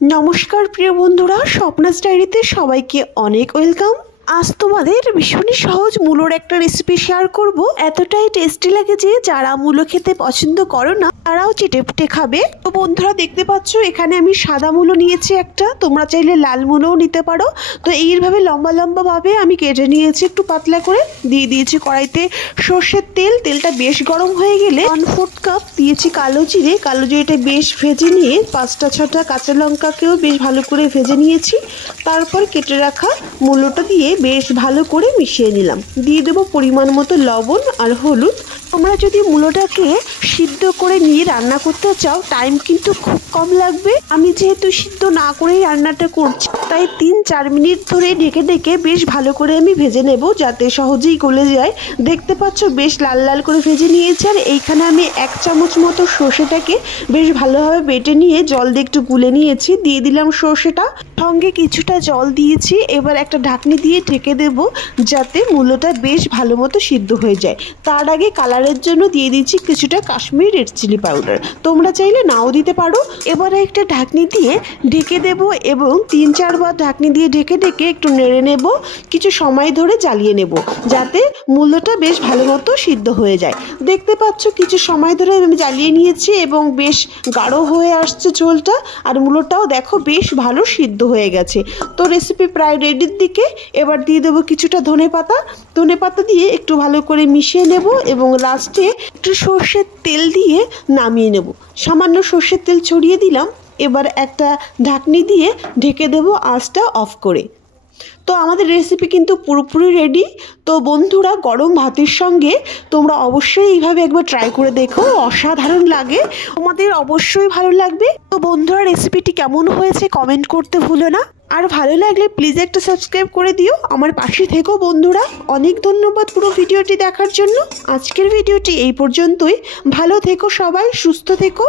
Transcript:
নমস্কার প্রিয় বন্ধুরা, স্বপ্নাস ডায়েরিতে সবাইকে অনেক ওয়েলকাম। আজ তোমাদের ভীষণই সহজ মূলোর একটা রেসিপি শেয়ার করব। এতটাই টেস্টি লাগে যে যারা মূলো খেতে পছন্দ করো না তারাও চেটেপুটে খাবে। তো বন্ধুরা দেখতে পাচ্ছ এখানে আমি সাদা মূলো নিয়েছি একটা, তোমরা চাইলে লাল মূলোও নিতে পারো। তো এইভাবে লম্বা লম্বা ভাবে আমি কেটে নিয়েছি, একটু পাতলা করে দিয়ে দিয়েছি কড়াইতে সর্ষের তেল। তেলটা বেশ গরম হয়ে গেলে 1/4 কাপ দিয়েছি কালো জিরে। কালো জিরেটা বেশ ভেজে নিয়ে 5-6টা কাঁচা লঙ্কাকেও বেশ ভালো করে ভেজে নিয়েছি। তারপর কেটে রাখা মূলোটা দিয়ে বেশ ভালো করে মিশিয়ে নিলাম। দিয়ে দেবো পরিমাণ মতো লবণ আর হলুদ। তোমরা যদি মূলোটাকে সিদ্ধ করে নিয়ে রান্না করতে চাও টাইম কিন্তু খুব কম লাগবে। আমি যেহেতু সিদ্ধ না করেই রান্নাটা করছি তাই 3-4 মিনিট ধরে ঢেকে ঢেকে বেশ ভালো করে আমি ভেজে নেব যাতে সহজেই গলে যায়। দেখতে পাচ্ছ বেশ লাল লাল করে ভেজে নিয়েছি। আর এইখানে আমি 1 চামচ মতো সর্ষেটাকে বেশ ভালোভাবে বেটে নিয়ে জল দিয়ে একটু গুলে নিয়েছি। দিয়ে দিলাম সর্ষেটা, সঙ্গে কিছুটা জল দিয়েছি। এবার একটা ঢাকনি দিয়ে ঢেকে দেব যাতে মূলোটা বেশ ভালো মতো সিদ্ধ হয়ে যায়। তার আগে কালারের জন্য দিয়ে দিচ্ছি কিছুটা কাশ্মীরি রেড চিলি পাউডার, তোমরা চাইলে নাও দিতে পারো। এবারে একটা ঢাকনি দিয়ে ঢেকে দেব এবং 3-4 বার ঢাকনি দিয়ে ঢেকে ঢেকে একটু নেড়ে নেব, কিছু সময় ধরে জ্বালিয়ে নেব যাতে মূলোটা বেশ ভালো মতো সিদ্ধ হয়ে যায়। দেখতে পাচ্ছ কিছু সময় ধরে আমি জ্বালিয়ে নিয়েছি এবং বেশ গাঢ় হয়ে আসছে ঝোলটা। আর মূলোটাও দেখো বেশ ভালো সিদ্ধ হয়ে গেছে। তো রেসিপি প্রায় রেডির দিকে। এবার দিয়ে দেবো কিছুটা ধনেপাতা দিয়ে একটু ভালো করে মিশিয়ে নেব এবং লাস্টে একটু সর্ষের তেল দিয়ে নামিয়ে নেব। সামান্য সর্ষের তেল ছড়িয়ে দিলাম। এবার একটা ঢাকনি দিয়ে ঢেকে দেব আঁচটা অফ করে। তো আমাদের রেসিপি কিন্তু পুরোপুরি রেডি। তো বন্ধুরা গরম ভাতের সঙ্গে তোমরা অবশ্যই এইভাবে একবার ট্রাই করে দেখো, অসাধারণ লাগে, তোমাদের অবশ্যই ভালো লাগবে। তো বন্ধুরা রেসিপিটি কেমন হয়েছে কমেন্ট করতে ভুলো না। আর ভালো লাগলে প্লিজ একটা সাবস্ক্রাইব করে দিও, আমার পাশে থেকো বন্ধুরা। অনেক ধন্যবাদ পুরো ভিডিওটি দেখার জন্য। আজকের ভিডিওটি এই পর্যন্তই। ভালো থেকো সবাই, সুস্থ থেকো।